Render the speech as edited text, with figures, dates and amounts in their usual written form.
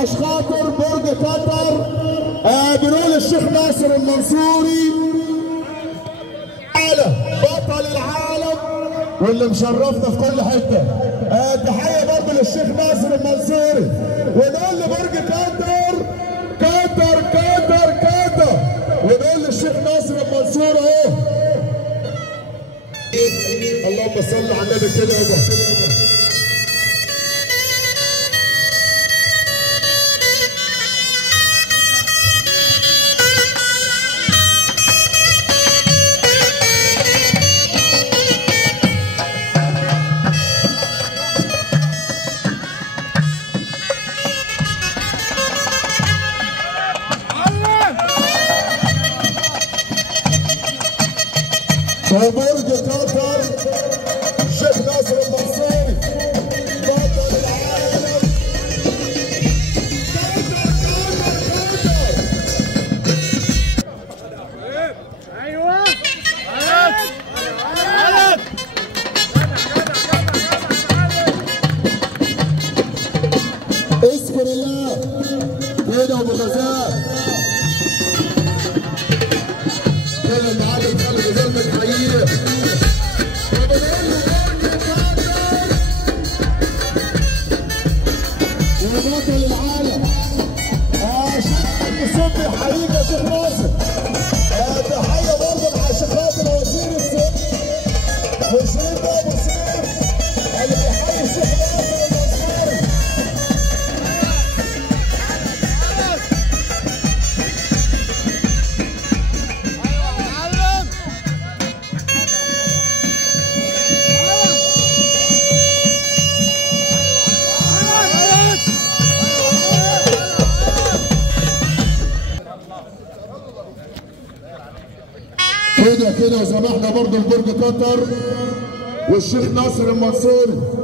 عش خاطر برج قطر بنقول الشيخ ناصر المنصوري بطل العالم واللي مشرفنا في كل حته. تحيه برضه للشيخ ناصر المنصوري ونقول لبرج قطر قطر قطر قطر ونقول للشيخ ناصر المنصوري اهو. اللهم صل على النبي كده يابا. وبرج قطر الشيخ ناصر المنصوري بطل العالم. ايوه اذكر الله كده ابو غزال كده المعلم خالد غزال متحييه وبطل العالم الصبي حبيبي يا شيخ ناصر. تحيه برضه لعاشقات وزير السن وشريف ابو سيف اللي بيحيي الشيخ ناصر المنصوري. كده وسمحنا برضه لبرج قطر والشيخ ناصر المنصوري.